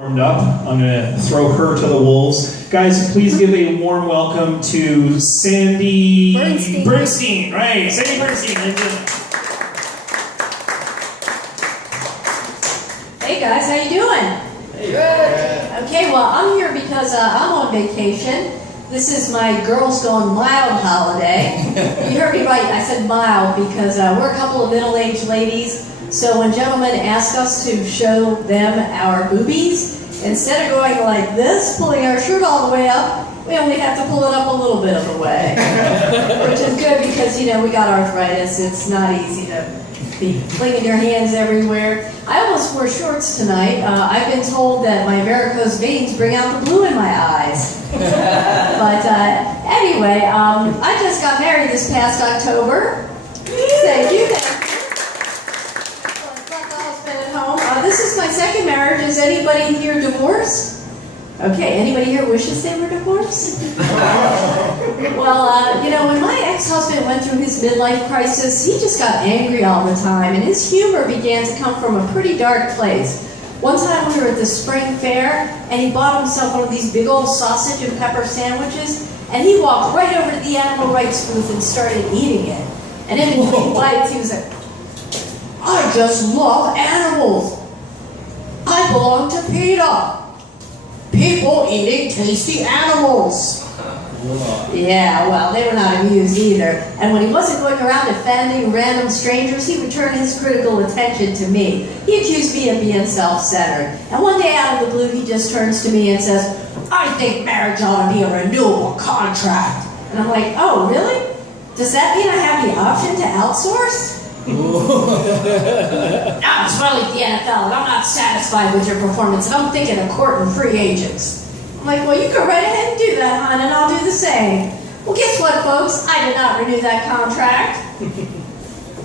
Warmed up. I'm going to throw her to the wolves. Guys, please give a warm welcome to Sandy Bernstein. Right, Sandy Bernstein. Hey guys, how you doing? Hey. Good. Okay, well I'm here because I'm on vacation. This is my Girls Gone Mild holiday. You heard me right, I said mild because we're a couple of middle-aged ladies. So when gentlemen ask us to show them our boobies, instead of going like this, pulling our shirt all the way up, we only have to pull it up a little bit of the way. Which is good because, you know, we got arthritis. It's not easy to be flinging your hands everywhere. I almost wore shorts tonight. I've been told that my varicose veins bring out the blue in my eyes. But anyway, I just got married this past October. Thank you. This is my second marriage. Is anybody here divorced? Okay, anybody here wishes they were divorced? Well, you know, when my ex-husband went through his midlife crisis, he just got angry all the time, and his humor began to come from a pretty dark place. One time we were at the spring fair, and he bought himself one of these big old sausage and pepper sandwiches, and he walked right over to the animal rights booth and started eating it. And in between bites, he was like, "I just love animals. I belong to PETA. People eating tasty animals." Yeah, well, they were not amused either. And when he wasn't going around offending random strangers, he would turn his critical attention to me. He accused me of being self-centered. And one day out of the blue, he just turns to me and says, "I think marriage ought to be a renewable contract." And I'm like, "Oh, really? Does that mean I have the option to outsource?" No, it's really the NFL, and I'm not satisfied with your performance, and I'm thinking of courting free agents. I'm like, "Well, you go right ahead and do that, hon, and I'll do the same." Well, guess what, folks? I did not renew that contract.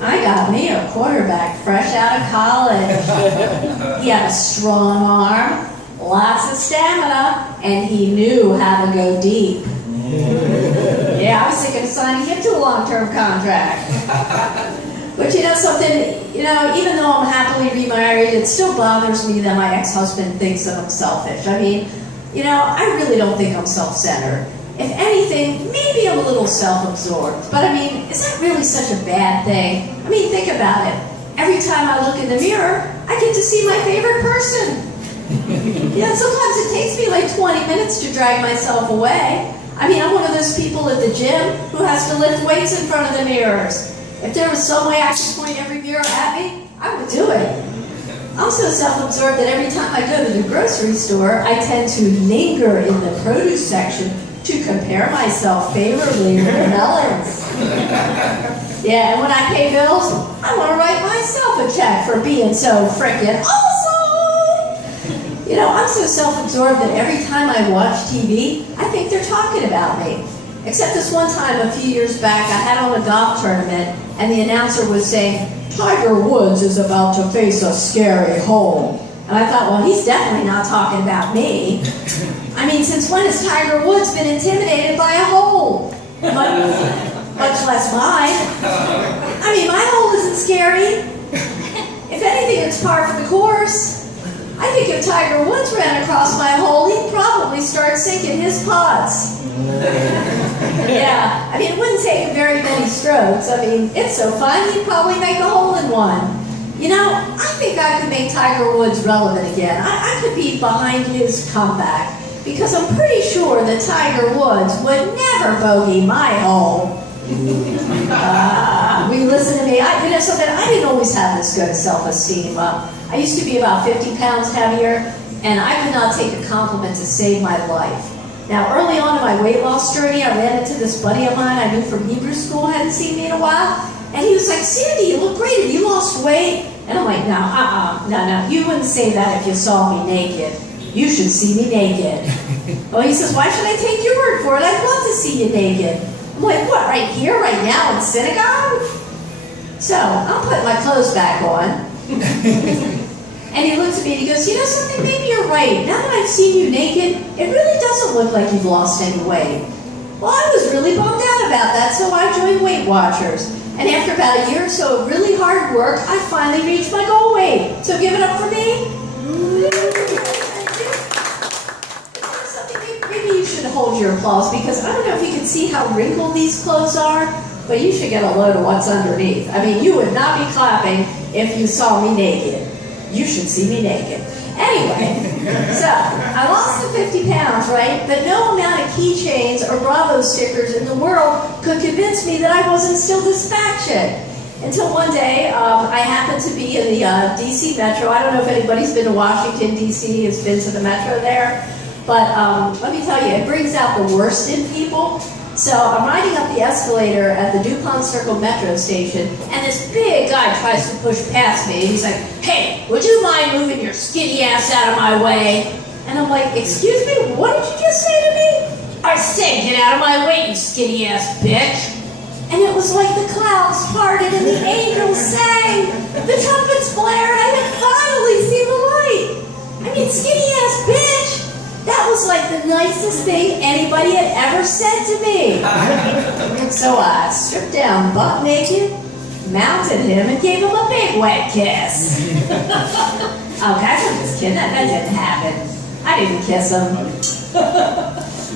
I got me a quarterback fresh out of college. He had a strong arm, lots of stamina, and he knew how to go deep. Yeah, I was thinking of signing him to a long-term contract. But you know something, you know, even though I'm happily remarried, it still bothers me that my ex-husband thinks that I'm selfish. I mean, you know, I really don't think I'm self-centered. If anything, maybe I'm a little self-absorbed. But I mean, is that really such a bad thing? I mean, think about it. Every time I look in the mirror, I get to see my favorite person. You know, sometimes it takes me like 20 minutes to drag myself away. I mean, I'm one of those people at the gym who has to lift weights in front of the mirrors. If there was some way I could point every mirror at me, I would do it. I'm so self-absorbed that every time I go to the grocery store, I tend to linger in the produce section to compare myself favorably with the melons. Yeah, and when I pay bills, I want to write myself a check for being so frickin' awesome. You know, I'm so self-absorbed that every time I watch TV, I think they're talking about me. Except this one time a few years back, I had on a golf tournament, and the announcer was saying, "Tiger Woods is about to face a scary hole." And I thought, well, he's definitely not talking about me. I mean, since when has Tiger Woods been intimidated by a hole? Much less mine. I mean, my hole isn't scary. If anything, it's par for the course. I think if Tiger Woods ran across my hole, he'd probably start sinking his putts. Yeah, I mean, it wouldn't take very many strokes. I mean, it's so fun, he'd probably make a hole in one. You know, I think I could make Tiger Woods relevant again. I could be behind his comeback, because I'm pretty sure that Tiger Woods would never bogey my hole. Will you listen to me? You know something, I didn't always have this good self-esteem. I used to be about 50 pounds heavier, and I could not take a compliment to save my life. Now, early on in my weight loss journey, I ran into this buddy of mine I knew from Hebrew school, hadn't seen me in a while, and he was like, "Sandy, you look great. Have you lost weight?" And I'm like, no, you wouldn't say that if you saw me naked. You should see me naked. Well, he says, "Why should I take your word for it? I'd love to see you naked." I'm like, "What, right here, right now in synagogue?" So, I'm putting my clothes back on. And he looks at me and he goes, "You know something, maybe you're right. Now that I've seen you naked, it really doesn't look like you've lost any weight." Well, I was really bummed out about that, so I joined Weight Watchers. And after about a year or so of really hard work, I finally reached my goal weight. So give it up for me. Thank you. clothes because I don't know if you can see how wrinkled these clothes are, but you should get a load of what's underneath. I mean, you would not be clapping if you saw me naked. You should see me naked. Anyway, so I lost the 50 pounds, right? But no amount of keychains or Bravo stickers in the world could convince me that I wasn't still this fat chick. Until one day, I happened to be in the D.C. Metro. I don't know if anybody's been to Washington, D.C., has been to the Metro there. But let me tell you, it brings out the worst in people. So I'm riding up the escalator at the DuPont Circle Metro station, and this big guy tries to push past me. He's like, "Hey, would you mind moving your skinny ass out of my way?" And I'm like, "Excuse me, what did you just say to me?" "I said, get out of my way, you skinny ass bitch." And it was like the clouds parted and the angels sang. The trumpets blared. I had finally seen the light. I mean, skinny ass bitch. That was like the nicest thing anybody had ever said to me. So I stripped down butt naked, mounted him, and gave him a big wet kiss. Oh, guys, I'm just kidding. That didn't happen. I didn't kiss him.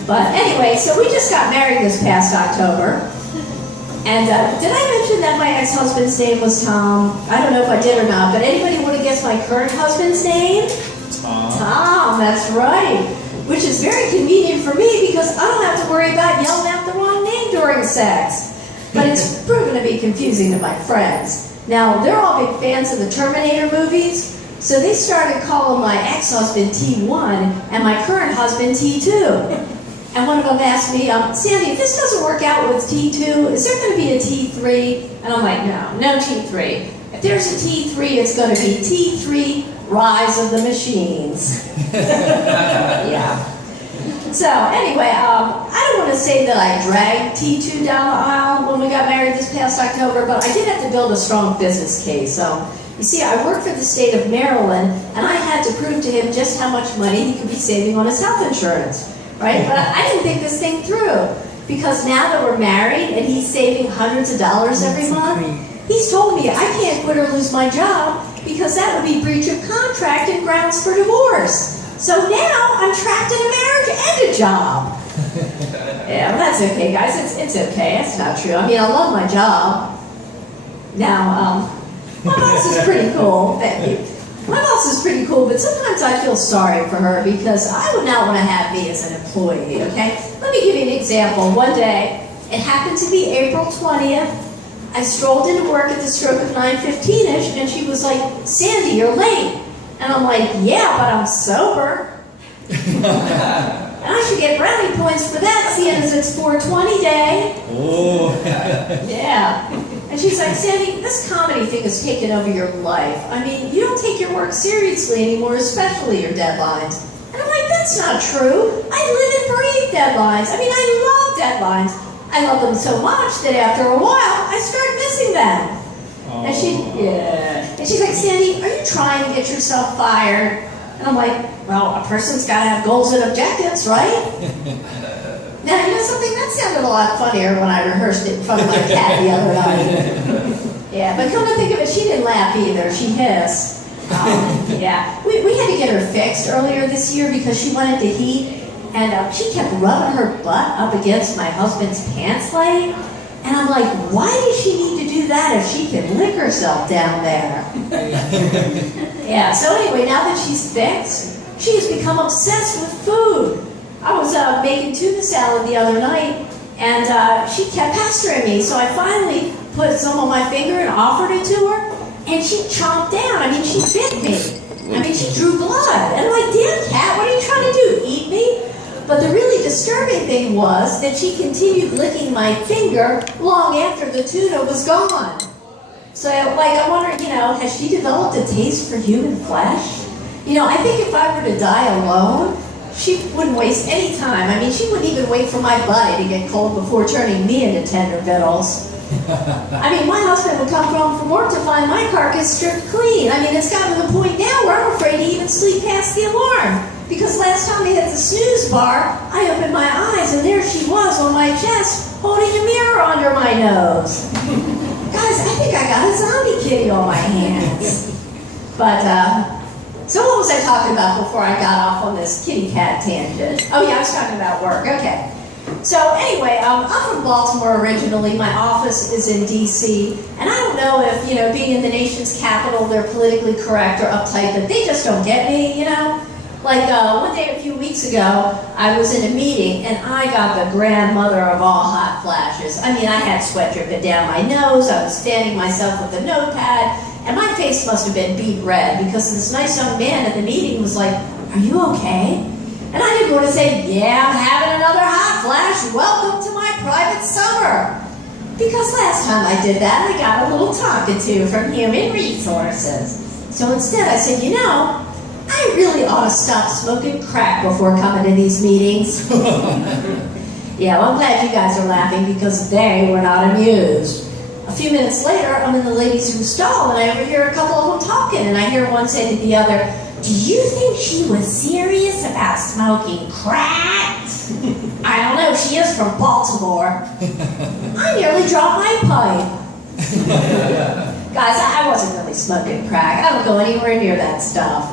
But anyway, so we just got married this past October. And did I mention that my ex-husband's name was Tom? I don't know if I did or not, but anybody want to guess my current husband's name? Tom, that's right. Which is very convenient for me because I don't have to worry about yelling out the wrong name during sex. But it's proven to be confusing to my friends. Now, they're all big fans of the Terminator movies, so they started calling my ex-husband T1 and my current husband T2. And one of them asked me, "Sandy, if this doesn't work out with T2, is there going to be a T3? And I'm like, no T3. If there's a T3, it's going to be T3 Rise of the Machines." Yeah. So anyway, I don't want to say that I dragged T2 down the aisle when we got married this past October, but I did have to build a strong business case. So you see, I worked for the state of Maryland, and I had to prove to him just how much money he could be saving on his health insurance. Right? But I didn't think this thing through, because now that we're married and he's saving hundreds of dollars every month, he's told me I can't quit or lose my job because that would be breach of contract and grounds for divorce. So now I'm trapped in a marriage and a job. Yeah, well, that's okay, guys. It's okay. It's not true. I mean, I love my job. Now, my boss is pretty cool. Thank you. My boss is pretty cool, but sometimes I feel sorry for her because I would not want to have me as an employee, okay? Let me give you an example. One day, it happened to be April 20th. I strolled into work at the stroke of 9:15-ish, and she was like, "Sandy, you're late." And I'm like, "Yeah, but I'm sober." And I should get brownie points for that, seeing as it's 420 day. Oh. Yeah. And she's like, "Sandy, this comedy thing has taken over your life. I mean, you don't take your work seriously anymore, especially your deadlines." And I'm like, "That's not true. I live and breathe deadlines. I mean, I love deadlines. I love them so much that after a while, I start missing them." Oh. And she's like, "Sandy, are you trying to get yourself fired?" And I'm like, "Well, a person's got to have goals and objectives, right?" Now, you know something? That sounded a lot funnier when I rehearsed it in front of my cat the other night. Yeah, but come to think of it, she didn't laugh either. She hissed. Yeah. We had to get her fixed earlier this year because she wanted to heat, and she kept rubbing her butt up against my husband's pants leg. And I'm like, why does she need to do that if she can lick herself down there? Yeah, so anyway, now that she's fixed, she has become obsessed with food. I was making tuna salad the other night, and she kept pestering me, so I finally put some on my finger and offered it to her, and she chomped down. I mean, she bit me. I mean, she drew blood. And I'm like, "Damn, cat, what are you trying to do, eat me?" But the really disturbing thing was that she continued licking my finger long after the tuna was gone. So, like, I wonder, you know, has she developed a taste for human flesh? You know, I think if I were to die alone, she wouldn't waste any time. I mean, she wouldn't even wait for my body to get cold before turning me into tender victuals. I mean, my husband would come home from work to find my carcass stripped clean. I mean, it's gotten to the point now where I'm afraid to even sleep past the alarm. Because last time we hit the snooze bar, I opened my eyes and there she was on my chest, holding a mirror under my nose. Guys, I think I got a zombie kitty on my hands. But, so what was I talking about before I got off on this kitty cat tangent? Oh yeah, I was talking about work, okay. So anyway, I'm from Baltimore originally. My office is in D.C. And I don't know if, being in the nation's capital, they're politically correct or uptight, but they just don't get me, Like one day a few weeks ago, I was in a meeting and I got the grandmother of all hot flashes. I mean, I had sweat dripping down my nose, I was fanning myself with a notepad, and my face must have been beet red because this nice young man at the meeting was like, "Are you okay?" And I didn't want to say, "Yeah, I'm having another hot flash. Welcome to my private summer." Because last time I did that, I got a little talking to from Human Resources. So instead I said, I really ought to stop smoking crack before coming to these meetings. Yeah, well, I'm glad you guys are laughing because they were not amused. A few minutes later, I'm in the ladies' room stall and I overhear a couple of them talking, and I hear one say to the other, "Do you think she was serious about smoking crack?" "I don't know, she is from Baltimore." I nearly dropped my pipe. Guys, I wasn't really smoking crack. I don't go anywhere near that stuff.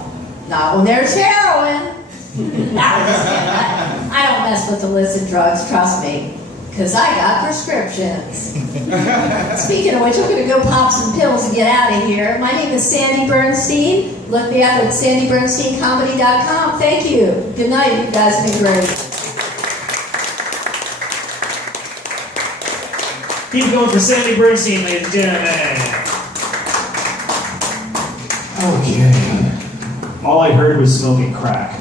Not when there's heroin. No, I don't mess with illicit drugs, trust me, because I got prescriptions. Speaking of which, I'm going to go pop some pills and get out of here. My name is Sandy Bernstein. Look me up at sandybernsteincomedy.com. Thank you. Good night. You guys have been great. Keep going for Sandy Bernstein, ladies and gentlemen. Okay. All I heard was smoking crack.